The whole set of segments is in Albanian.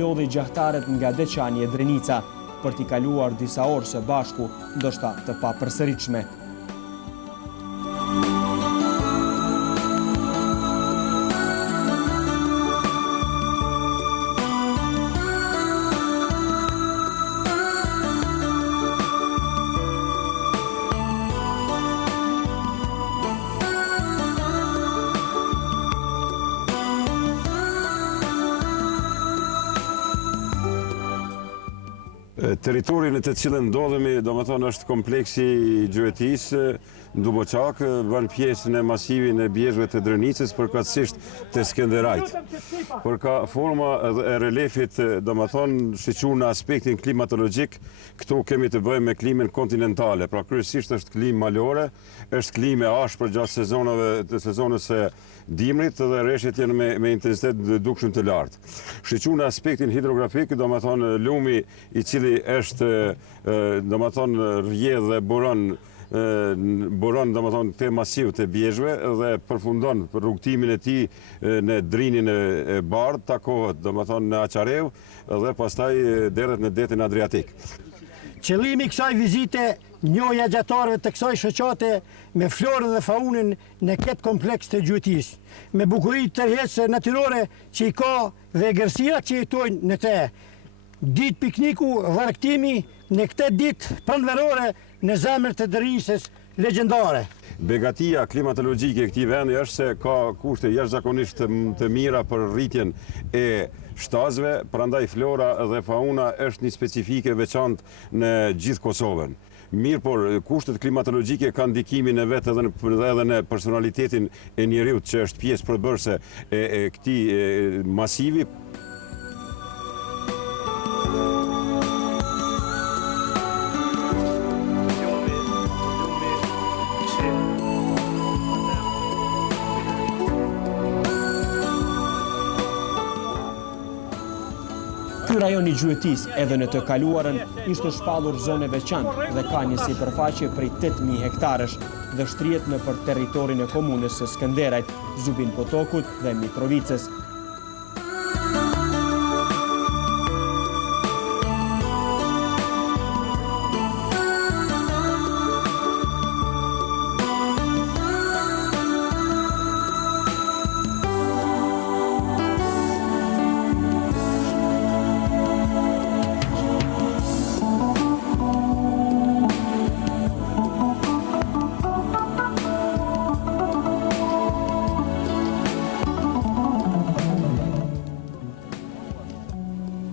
Lodhi gjahtarët nga Deçani e Drenica për t'i kaluar disa orë së bashku, ndoshta të papërsëritshme. Territori në të cilën ndodhemi, do më thonë, është kompleksi i Gjuetisë, Duboçak, bën pjesë në masivin e bjezhve të Drenicës, përkatësisht të Skenderajt. Për ka forma e relefit, do më thonë, shiqur në aspektin klimatologjik, këtu kemi të bëjmë me klimën kontinentale, pra kryesisht është klimë malore, është klimë e ashpër gjatë sezonës së dimrit dhe rreshtet janë me intensitet dukshëm të lartë. Shiqur në aspektin hidrografik, do më thonë, lumi i cili është, do më thonë, rrjedh dhe buron do më thonë, të masiv të bjezhve dhe përfundon për rrugtimin e tij në drinin e bardhë, takohet, do më thonë, në Aqarev dhe pastaj derdhet në detin Adriatik. Qëllimi i kësaj vizite, njohja gjatarëve të kësaj shoqate me florën dhe faunën në këtë kompleks të Gjuetisë, me bukuritë tërheqëse natyrore që i ka dhe egërsia që jetojnë në te. Ditë pikniku dhe rëktimi në këtë ditë pranverore në zemër të Drenicës legjendare. Begatia klimatologjike e këtij vendi është se ka kushte jashtëzakonisht të mira për rritjen e shtazve, prandaj flora dhe fauna është një specifike veçantë në gjithë Kosovën. Mirë, por kushtet klimatologjike kanë ndikimin e vetë edhe në personalitetin e njeriut që është pjesë përbërëse e këtij masivi. Ky rajon i Gjuetisë edhe në të kaluarën ishte shpallur zone veçantë dhe ka një sipërfaqe prej 8.000 hektarësh dhe shtrihet nëpër territorin e komunës së Skënderajt, Zubin Potokut dhe Mitrovicës.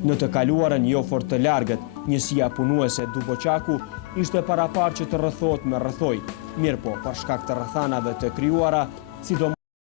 Në të kaluarën jo fort të largët, njësia punuese Duboçaku ishte parapar që të rrethohet me rrethoj, mirë po për shkak të rrethanave të krijuara, sidomos